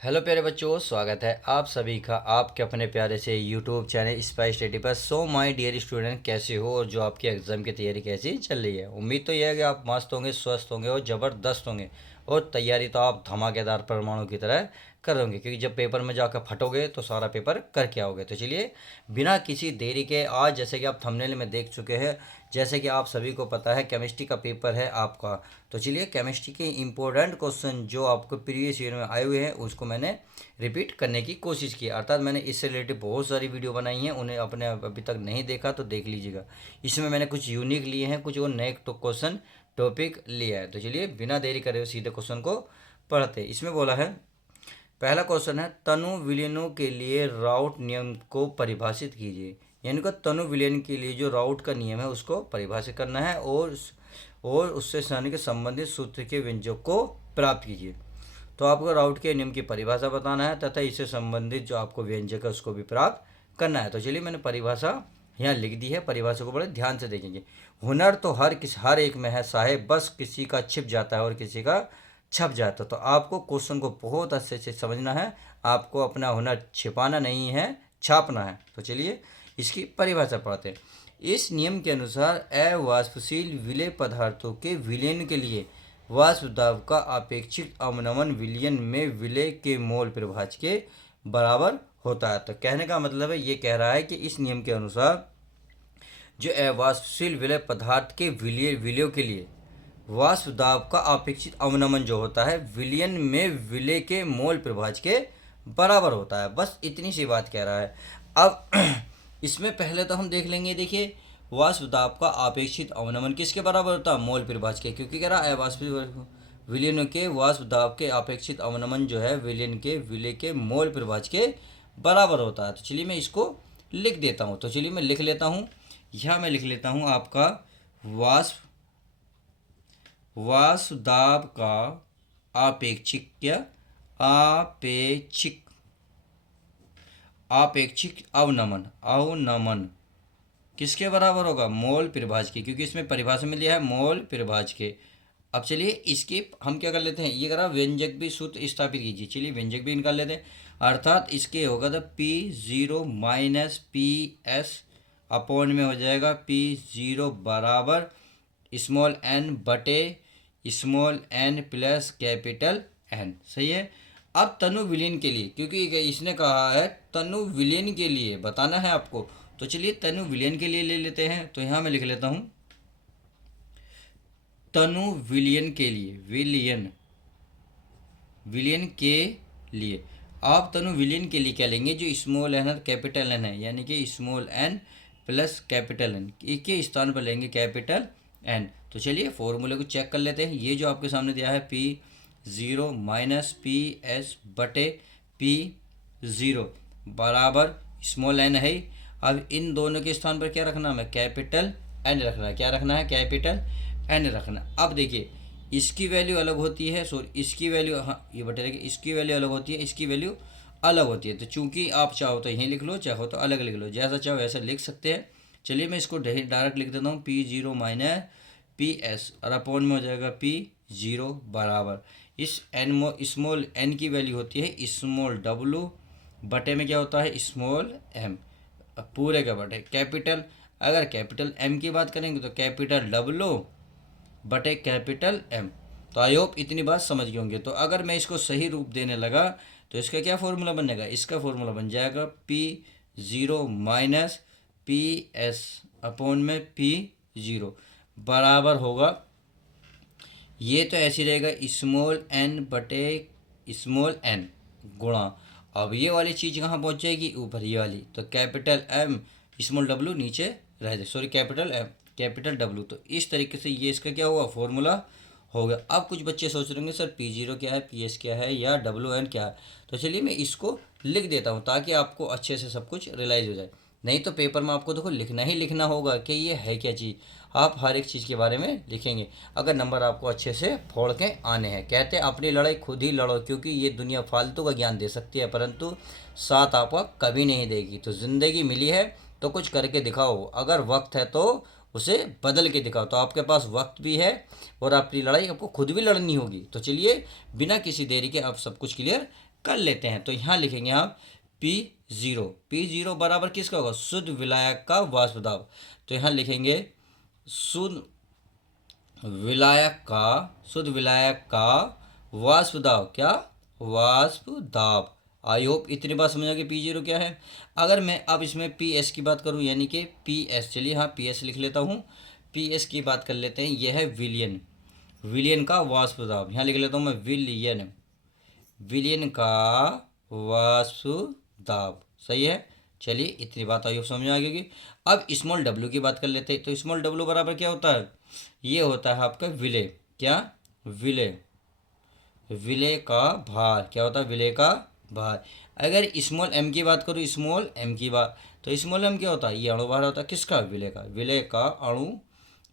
Hello प्यारे बच्चों, स्वागत है आप सभी का आपके अपने प्यारे से यूट्यूब चैनल स्पाइस स्टडी पर। सो माय डियर स्टूडेंट, कैसे हो और जो आपकी एग्ज़ाम की तैयारी कैसी चल रही है। उम्मीद तो यह है कि आप मस्त होंगे, स्वस्थ होंगे और ज़बरदस्त होंगे। और तैयारी तो आप धमाकेदार परमाणु की तरह करोगे, क्योंकि जब पेपर में जाकर फटोगे तो सारा पेपर करके आओगे। तो चलिए बिना किसी देरी के, आज जैसे कि आप थंबनेल में देख चुके हैं, जैसे कि आप सभी को पता है केमिस्ट्री का पेपर है आपका। तो चलिए केमिस्ट्री के इम्पोर्टेंट क्वेश्चन जो आपको प्रीवियस ईयर में आए हुए हैं उसको मैंने रिपीट करने की कोशिश की। अर्थात मैंने इससे रिलेटेड बहुत सारी वीडियो बनाई हैं, उन्हें अपने अभी तक नहीं देखा तो देख लीजिएगा। इसमें मैंने कुछ यूनिक लिए हैं, कुछ और नए क्वेश्चन टॉपिक लिया है। तो चलिए बिना देरी करे हुए सीधे क्वेश्चन को पढ़ते हैं। इसमें बोला है, पहला क्वेश्चन है, तनु विलयनों के लिए राउट नियम को परिभाषित कीजिए। यानी कि तनु विलयन के लिए जो राउट का नियम है उसको परिभाषित करना है और उससे यानी कि संबंधित सूत्र के व्यंजक को प्राप्त कीजिए। तो आपको राउट के नियम की परिभाषा बताना है तथा इससे संबंधित जो आपको व्यंजक है उसको भी प्राप्त करना है। तो चलिए मैंने परिभाषा यहाँ लिख दी है, परिभाषा को बड़े ध्यान से देखेंगे। हुनर तो हर एक में है साहेब, बस किसी का छिप जाता है और किसी का छप जाता है। तो आपको क्वेश्चन को बहुत अच्छे से समझना है, आपको अपना हुनर छिपाना नहीं है, छापना है। तो चलिए इसकी परिभाषा पढ़ते हैं। इस नियम के अनुसार अवाष्पशील विलेय पदार्थों के विलयन के लिए वाष्प दाब का अपेक्षित अवनमन विलयन में विलेय के मोल प्रभाज के बराबर होता है। तो कहने का मतलब है, ये कह रहा है कि इस नियम के अनुसार जो अवाष्पशील विलेय पदार्थ के विलयों के लिए वाष्प दाब का अपेक्षित अवनमन जो होता है विलयन में विलेय के मोल प्रभाज के बराबर होता है। बस इतनी सी बात कह रहा है। अब इसमें पहले तो हम देख लेंगे, देखिए वाष्प दाब का अपेक्षित अवनमन किसके बराबर होता है, मोल प्रभाज के। क्योंकि कह रहा है अवाष्पीय विलयन के वाष्प दाब के अपेक्षित अवनमन जो है विलयन के विलेय के मोल प्रभाज के बराबर होता है। तो चलिए मैं इसको लिख देता हूँ। तो चलिए मैं लिख लेता हूँ, यहाँ मैं लिख लेता हूँ आपका वाष्प दाब का आपेक्षिक अवनमन किसके बराबर होगा, मोल प्रभाज के। क्योंकि इसमें परिभाषा में दिया है मोल प्रभाज के। अब चलिए इसकी हम क्या कर लेते हैं, ये करा व्यंजक भी सूत्र स्थापित कीजिए। चलिए व्यंजक भी निकाल लेते हैं। अर्थात इसके होगा तो P0 माइनस PS अपॉन में हो जाएगा P0 बराबर स्मॉल n बटे small n plus capital N। सही है। अब तनु विलयन के लिए, क्योंकि इसने कहा है तनु विलयन के लिए बताना है आपको, तो चलिए तनु विलयन के लिए ले लेते हैं। तो यहाँ मैं लिख लेता हूँ तनु विलयन के लिए, विलयन के लिए आप तनु विलयन के लिए क्या लेंगे, जो स्मॉल एन है कैपिटल एन है, यानी कि small N plus capital N के स्थान पर लेंगे कैपिटल एन। तो चलिए फॉर्मूले को चेक कर लेते हैं। ये जो आपके सामने दिया है P0 माइनस PS बटे P0 बराबर स्मॉल एन है। अब इन दोनों के स्थान पर क्या रखना है, कैपिटल एन रखना है। क्या रखना है, कैपिटल एन रखना। अब देखिए इसकी वैल्यू अलग होती है, सॉरी इसकी वैल्यू, हाँ ये बटे देखिए इसकी वैल्यू अलग होती है, इसकी वैल्यू अलग होती है। तो चूंकि आप चाहो तो यहीं लिख लो, चाहो तो अलग लिख लो, जैसा चाहो वैसा लिख सकते हैं। चलिए मैं इसको डायरेक्ट लिख देता हूँ P0 माइनस PS और अपॉन में हो जाएगा P0 बराबर इस एन स्मॉल एन की वैल्यू होती है स्मॉल W बटे में क्या होता है स्मॉल M पूरे का बटे कैपिटल। अगर कैपिटल M की बात करेंगे तो कैपिटल W बटे कैपिटल M। तो आई होप इतनी बात समझ गए होंगे। तो अगर मैं इसको सही रूप देने लगा तो इसका क्या फॉर्मूला बनेगा, इसका फॉर्मूला बन जाएगा P0 माइनस PS अपॉन में P0 बराबर होगा, ये तो ऐसे रहेगा स्मॉल n बटे स्मॉल n गुणा, अब ये वाली चीज़ कहाँ पहुँच जाएगी, ऊपर ये वाली। तो कैपिटल M स्मॉल W नीचे रह जाए, sorry capital M capital W। तो इस तरीके से ये इसका क्या हुआ, फॉर्मूला हो गया। अब कुछ बच्चे सोच रहे होंगे सर P0 क्या है, PS क्या है या WN क्या है। तो चलिए मैं इसको लिख देता हूँ ताकि आपको अच्छे से सब कुछ रियलाइज़ हो जाए। नहीं तो पेपर में आपको देखो लिखना ही लिखना होगा कि ये है क्या चीज़, आप हर एक चीज़ के बारे में लिखेंगे अगर नंबर आपको अच्छे से फोड़ के आने हैं। कहते हैं अपनी लड़ाई खुद ही लड़ो, क्योंकि ये दुनिया फालतू का ज्ञान दे सकती है परंतु साथ आपका कभी नहीं देगी। तो ज़िंदगी मिली है तो कुछ करके दिखाओ, अगर वक्त है तो उसे बदल के दिखाओ। तो आपके पास वक्त भी है और अपनी लड़ाई आपको खुद भी लड़नी होगी। तो चलिए बिना किसी देरी के आप सब कुछ क्लियर कर लेते हैं। तो यहाँ लिखेंगे आप P0 बराबर किसका होगा, शुद्ध विलायक का वाष्प दाब। तो यहाँ लिखेंगे शुद्ध शुद्ध विलायक का वाष्प दाब, क्या, वाष्प दाब। आई होप इतनी बात समझ आ गई। P0 क्या है। अगर मैं अब इसमें PS की बात करूं, यानी कि PS, चलिए हाँ PS लिख लेता हूं। PS की बात कर लेते हैं। यह है विलियन, विलियन का वाष्प दाब। यहाँ लिख लेता हूं मैं विलियन, विलियन का वाष्प दाब। सही है। चलिए इतनी बात आई समझ में आ गई। अब स्मॉल डब्ल्यू की बात कर लेते हैं। तो स्मॉल डब्ल्यू बराबर क्या होता है, ये होता है आपका विलेय, क्या, विलेय, विलेय का भार। क्या होता है, विलेय का भार। अगर स्मॉल एम की बात करूँ, स्मॉल एम की बात, तो स्मॉल एम क्या होता है, ये अणु भार होता है किसका, विलेय का, विलेय का अणु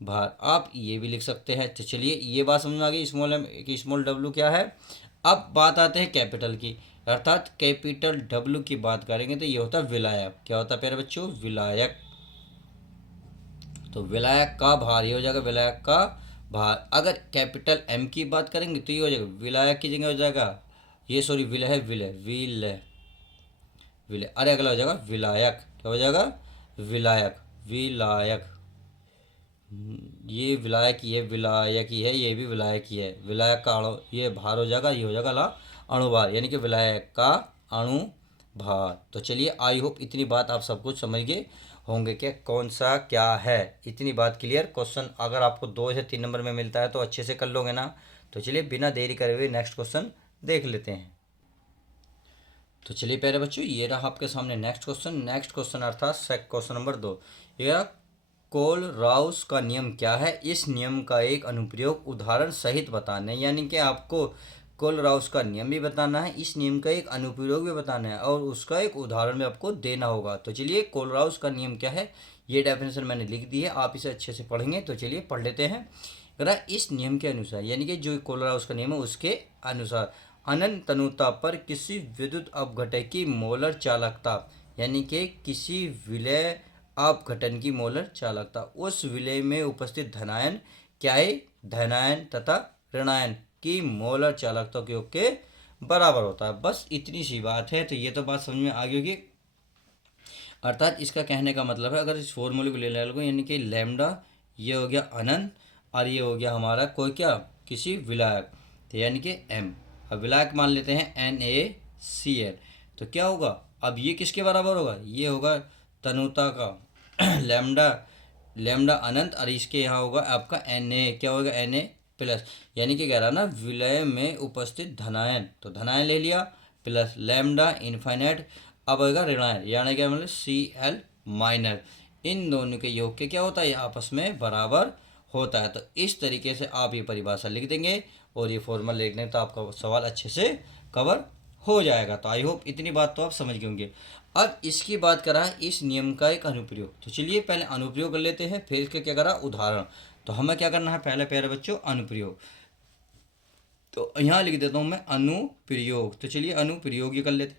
भार। आप ये भी लिख सकते हैं। तो चलिए ये बात समझ में आ गई स्मॉल एम की स्मॉल डब्ल्यू क्या है। अब बात आते हैं कैपिटल की, अर्थात कैपिटल डब्ल्यू की बात करेंगे तो ये होता है विलायक। क्या होता है प्यारे बच्चों, विलायक। तो विलायक का भार, ये हो जाएगा विलायक का भार। अगर कैपिटल एम की बात करेंगे तो ये हो जाएगा विलायक की जगह हो जाएगा, ये सॉरी विलय है, विलय, विलय, विलय। अरे अगला हो जाएगा विलायक। क्या हो जाएगा, विलायक, विलायक। ये विलायक ही है, विलायक ही है, ये भी विलायक ही है। विलायक का अणु, ये भार हो जाएगा, ये हो जाएगा ला अणुभार, यानी कि विलायक का अणु भार। तो चलिए आई होप इतनी बात आप सब कुछ समझ गए होंगे कि कौन सा क्या है। इतनी बात क्लियर। क्वेश्चन अगर आपको 2 से 3 नंबर में मिलता है तो अच्छे से कर लोगे ना। तो चलिए बिना देरी करे हुए नेक्स्ट क्वेश्चन देख लेते हैं। तो चलिए प्यारे बच्चों, ये रहा आपके सामने नेक्स्ट क्वेश्चन। नेक्स्ट क्वेश्चन अर्थात क्वेश्चन नंबर 2। यह कोल राउस का नियम क्या है, इस नियम का एक अनुप्रयोग उदाहरण सहित बताना है। यानी कि आपको कोल राउस का नियम भी बताना है, इस नियम का एक अनुप्रयोग भी बताना है और उसका एक उदाहरण भी आपको देना होगा। तो चलिए कोल राउस का नियम क्या है, ये डेफिनेशन मैंने लिख दी है, आप इसे अच्छे से पढ़ेंगे। तो चलिए पढ़ लेते हैं। इस नियम के अनुसार, यानी कि जो कोल राउस का नियम है उसके अनुसार, अनंत तनुता पर किसी विद्युत अपघटन की मोलर चालकता, यानी कि किसी विलय अपघटन की मोलर चालकता उस विलय में उपस्थित धनायन क्या है, धनायन तथा ऋणायन की मोलर चालकता के योग के बराबर होता है। बस इतनी सी बात है। तो ये तो बात समझ में आ गई होगी। अर्थात इसका कहने का मतलब है, अगर इस फॉर्मूले को ले लो, यानी कि लैम्डा, ये हो गया अनंत, और ये हो गया हमारा कोई क्या, किसी विलायक, तो यानी कि एम। अब विलायक मान लेते हैं NaCl। तो क्या होगा, अब ये किसके बराबर होगा, ये होगा तनुता का लैम्डा, लैम्डा अनंत, और इसके यहाँ होगा आपका Na, क्या होगा Na प्लस, यानी कि कह रहा ना विलय में उपस्थित धनायन, तो धनायन ले लिया प्लस लैम्डा इनफाइनाइट। अब होगा ऋणायन, यानी क्या मतलब Cl माइनर। इन दोनों के योग के क्या होता है, आपस में बराबर होता है। तो इस तरीके से आप ये परिभाषा लिख देंगे और ये फॉर्मूला लिख दें तो आपका सवाल अच्छे से कवर हो जाएगा। तो आई होप इतनी बात तो आप समझ गए होंगे। अब इसकी बात करा इस नियम का एक अनुप्रयोग। तो चलिए पहले अनुप्रयोग कर लेते हैं, फिर इसके क्या करा उदाहरण। तो हमें क्या करना है, पहले प्यारे बच्चों अनुप्रयोग। तो यहाँ लिख देता हूँ मैं अनुप्रयोग। तो चलिए अनुप्रयोग ये कर लेते।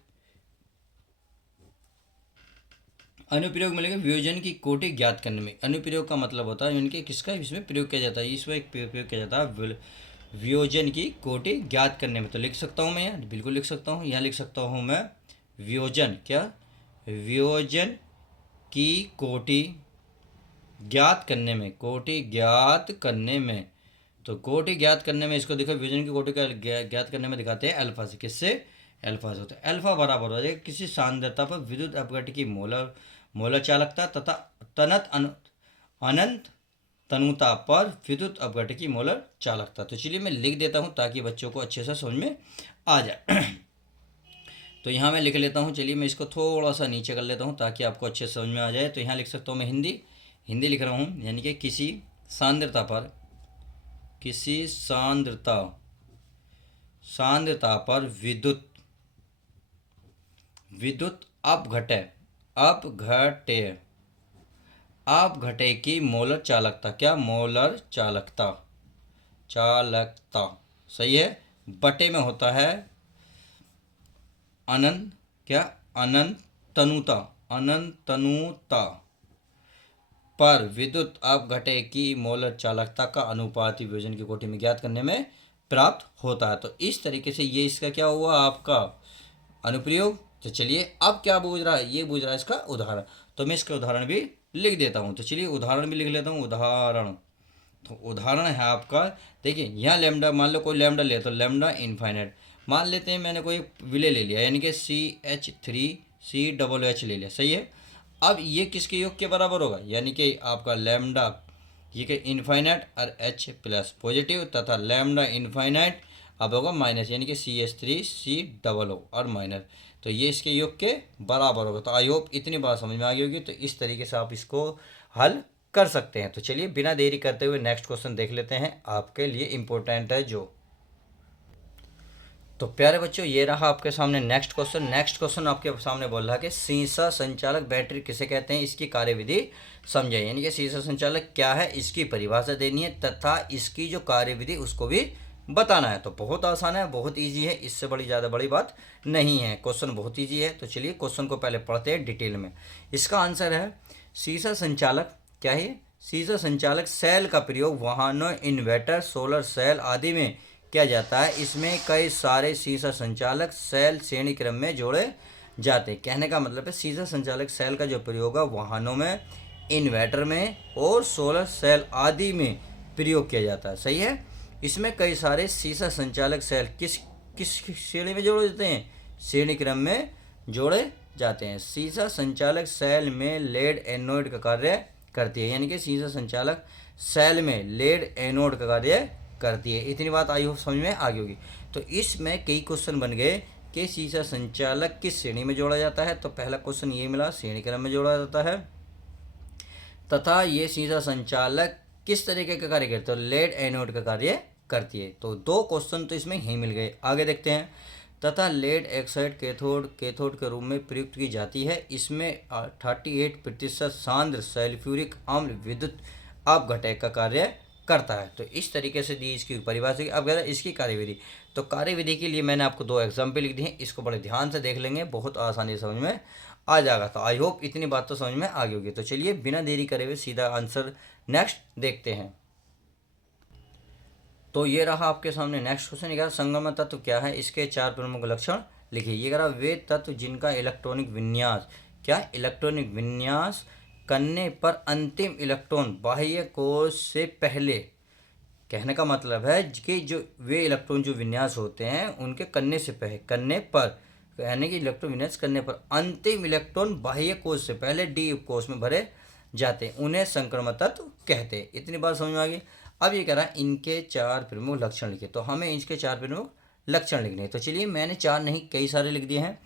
अनुप्रयोग में लेंगे वियोजन की कोटि ज्ञात करने में। अनुप्रयोग का मतलब होता है यानी कि किसका इसमें प्रयोग किया जाता है, इसमें एक प्रयोग किया जाता है वियोजन की कोटि ज्ञात करने में। तो लिख सकता हूँ मैं यहाँ, बिल्कुल लिख सकता हूँ। यहाँ लिख सकता हूँ मैं वियोजन, क्या, वियोजन की कोटि ज्ञात करने में, कोटि ज्ञात करने में। तो कोटि ज्ञात करने में इसको देखो, वियोजन की कोटि का ज्ञात करने में दिखाते हैं अल्फा से। किससे, अल्फा से होता है। अल्फा बराबर हो जाएगा किसी सांद्रता पर विद्युत अपघटन की मोलर मोलर चालकता तथा अनंत तनुता पर विद्युत अपघटन की मोलर चालकता। तो चलिए मैं लिख देता हूँ ताकि बच्चों को अच्छे से समझ में आ जाए। तो यहाँ मैं लिख लेता हूँ। चलिए मैं इसको थोड़ा सा नीचे कर लेता हूँ ताकि आपको अच्छे से समझ में आ जाए। तो यहाँ लिख सकता हूँ मैं हिंदी लिख रहा हूँ, यानी कि किसी सांद्रता पर, किसी सांद्रता पर विद्युत अपघटे की मोलर चालकता, क्या, मोलर चालकता सही है, बटे में होता है अनंत, क्या, अनंत तनुता पर विद्युत अपघटे की मोलर चालकता का अनुपात वियोजन की कोटि में ज्ञात करने में प्राप्त होता है। तो इस तरीके से ये इसका क्या हुआ आपका अनुप्रयोग। तो चलिए अब क्या पूछ रहा है, ये पूछ रहा है इसका उदाहरण। तो मैं इसका उदाहरण भी लिख देता हूँ। तो चलिए उदाहरण भी लिख लेता हूँ। उदाहरण, तो उदाहरण है आपका, देखिए यहाँ लेमडा, मान लो कोई लेमडा ले तो लेमडा इनफाइनाइट मान लेते हैं। मैंने कोई विलय ले लिया यानी कि CH3COOH ले लिया, सही है। अब ये किसके योग के बराबर होगा, यानी कि आपका लेमडा ये कि इनफाइनाइट और H प्लस पॉजिटिव तथा लेमडा इनफाइनाइट अब होगा माइनस, यानी कि CH3COO और माइनस। तो ये इसके योग के बराबर होगा। तो आई होप इतनी बात समझ में आ गई होगी। तो इस तरीके से आप इसको हल कर सकते हैं। तो चलिए बिना देरी करते हुए नेक्स्ट क्वेश्चन देख लेते हैं, आपके लिए इम्पोर्टेंट है जो। तो प्यारे बच्चों ये रहा आपके सामने नेक्स्ट क्वेश्चन। नेक्स्ट क्वेश्चन आपके सामने बोल रहा है कि सीसा संचालक बैटरी किसे कहते हैं, इसकी कार्यविधि समझाइए। यानी कि सीसा संचालक क्या है, इसकी परिभाषा देनी है तथा इसकी जो कार्यविधि उसको भी बताना है। तो बहुत आसान है, बहुत इजी है, इससे बड़ी ज़्यादा बड़ी बात नहीं है। क्वेश्चन बहुत ईजी है। तो चलिए क्वेश्चन को पहले पढ़ते हैं डिटेल में। इसका आंसर है सीसा संचालक क्या है। सीसा संचालक सेल का प्रयोग वाहनों, इन्वर्टर, सोलर सेल आदि में किया जाता है। इसमें कई सारे सीसा संचालक सेल श्रेणी क्रम में जोड़े जाते हैं। कहने का मतलब है सीसा संचालक सेल का जो प्रयोग है वाहनों में, इन्वर्टर में और सोलर सेल आदि में प्रयोग किया जाता है, सही है। इसमें कई सारे सीसा संचालक सेल किस किस श्रेणी में जोड़े जाते हैं, श्रेणी क्रम में जोड़े जाते हैं। सीसा संचालक सेल में लेड एनोड का कार्य करती है, यानी कि सीसा संचालक सेल में लेड एनोड का कार्य करती है। इतनी बात आई हो समझ में आ गई होगी। तो इसमें कई क्वेश्चन बन गए कि सीसा संचालक किस श्रेणी में जोड़ा जाता है। तो पहला क्वेश्चन ये मिला, श्रेणी क्रम में जोड़ा जाता है। तथा ये सीसा संचालक किस तरीके का कार्य करते हैं, लेड एनोड का कार्य करती है। तो दो क्वेश्चन तो इसमें ही मिल गए। आगे देखते हैं। तथा लेड ऑक्साइड कैथोड के रूप में प्रयुक्त की जाती है। इसमें 38% सांद्र सल्फ्यूरिक अम्ल विद्युत अपघटक का कार्य करता है। तो इस तरीके से दी इसकी परिभाषा। अब अगर इसकी कार्यविधि, तो कार्यविधि के लिए मैंने आपको दो एग्जाम्पल लिख दिए, इसको बड़े ध्यान से देख लेंगे, बहुत आसानी से समझ में आ जाएगा। तो आई होप इतनी बात तो समझ में आ गई होगी। तो चलिए बिना देरी करे हुए सीधा आंसर नेक्स्ट देखते हैं। तो ये रहा आपके सामने नेक्स्ट क्वेश्चन। ये कह रहा संगम तत्व क्या है, इसके 4 प्रमुख लक्षण लिखिए। ये कह रहा वे तत्व जिनका इलेक्ट्रॉनिक विन्यास क्या, इलेक्ट्रॉनिक विन्यास करने पर अंतिम इलेक्ट्रॉन बाह्य कोश से पहले, कहने का मतलब है कि जो वे इलेक्ट्रॉन जो विन्यास होते हैं उनके करने से पहले, करने पर यानी कि इलेक्ट्रॉन विन्यास करने पर अंतिम इलेक्ट्रॉन बाह्य कोश से पहले डी उपकोश में भरे जाते हैं, उन्हें संक्रमण तत्व कहते हैं। इतनी बात समझ में आ गई। अब ये कह रहा है इनके 4 प्रमुख लक्षण लिखे। तो हमें इसके 4 प्रमुख लक्षण लिखने हैं। तो चलिए मैंने 4 नहीं कई सारे लिख दिए हैं,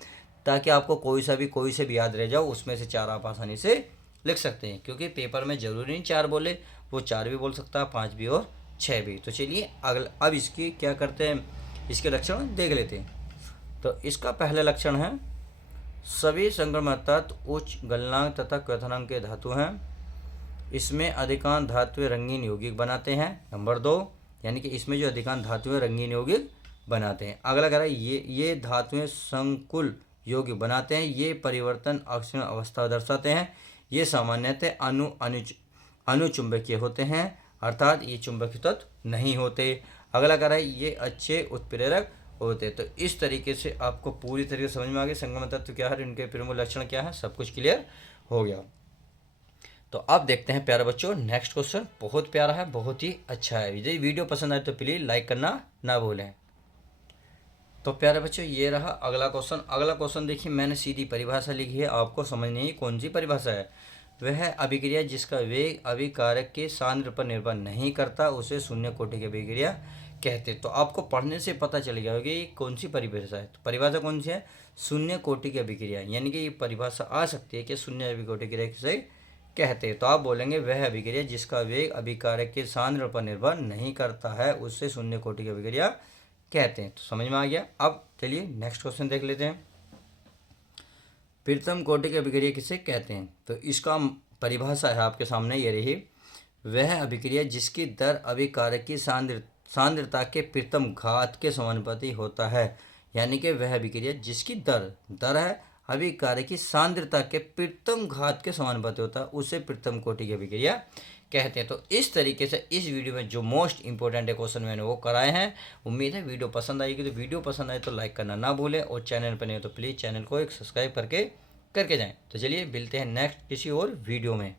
ताकि आपको कोई से भी याद रह जाओ, उसमें से 4 आप आसानी से लिख सकते हैं। क्योंकि पेपर में जरूरी नहीं 4 बोले, वो 4 भी बोल सकता है, 5 भी और 6 भी। तो चलिए अगला, अब इसकी क्या करते हैं, इसके लक्षण देख लेते हैं। तो इसका पहला लक्षण है सभी संक्रमण तत्व उच्च गलनांक तथा क्वथनांक के धातु हैं। इसमें अधिकांश धातुएं रंगीन यौगिक बनाते हैं। नंबर 2, यानी कि इसमें जो अधिकांश धातुएं रंगीन यौगिक बनाते हैं। अगला कह रहा है ये धातुएं संकुल यौगिक बनाते हैं। ये परिवर्तन ऑक्सीजन अवस्था दर्शाते हैं। ये सामान्यतः अनुचुंबकीय होते हैं, अर्थात ये चुंबकीय तत्व नहीं होते। अगला कह रहा है ये अच्छे उत्प्रेरक होते हैं। तो इस तरीके से आपको पूरी तरीके से समझ में आ गया संगम तत्व क्या है, इनके प्रमुख लक्षण क्या है, सब कुछ क्लियर हो गया। तो अब देखते हैं प्यारे बच्चों नेक्स्ट क्वेश्चन। बहुत प्यारा है, बहुत ही अच्छा है। यदि वीडियो पसंद आए तो प्लीज़ लाइक करना ना भूलें। तो प्यारे बच्चों ये रहा अगला क्वेश्चन। अगला क्वेश्चन देखिए, मैंने सीधी परिभाषा लिखी है, आपको समझनी है कौन सी परिभाषा है। वह अभिक्रिया जिसका वेग अभिकारक के सांद्र पर निर्भर नहीं करता, उसे शून्य कोटि की अभिक्रिया कहते। तो आपको पढ़ने से पता चल गया होगा ये कौन सी परिभाषा है। तो परिभाषा कौन सी है, शून्य कोटि की अभिक्रिया। यानी कि ये परिभाषा आ सकती है कि शून्य कोटि की अभिक्रिया किसे कहते हैं। तो आप बोलेंगे वह अभिक्रिया जिसका वेग अभिकारक के सांद्र पर निर्भर नहीं करता है, उससे शून्य कोटि की अभिक्रिया कहते हैं। तो समझ में आ गया। अब चलिए नेक्स्ट क्वेश्चन देख लेते हैं। प्रथम कोटि की अभिक्रिया किसे कहते हैं। तो इसका परिभाषा है आपके सामने ये रही, वह अभिक्रिया जिसकी दर अभिकारक की सांद्रता के प्रथम घात के समानुपाती होता है। यानी कि वह अभिक्रिया जिसकी दर है अभिकारक की सांद्रता के प्रथम घात के समानुपाती होता है, उसे प्रथम कोटि की अभिक्रिया कहते हैं। तो इस तरीके से इस वीडियो में जो मोस्ट इंपॉर्टेंट है क्वेश्चन मैंने वो कराए हैं। उम्मीद है वीडियो पसंद आएगी। तो वीडियो पसंद आए तो लाइक करना ना भूलें, और चैनल पर नहीं हो तो प्लीज़ चैनल को एक सब्सक्राइब करके जाएं। तो चलिए मिलते हैं नेक्स्ट किसी और वीडियो में।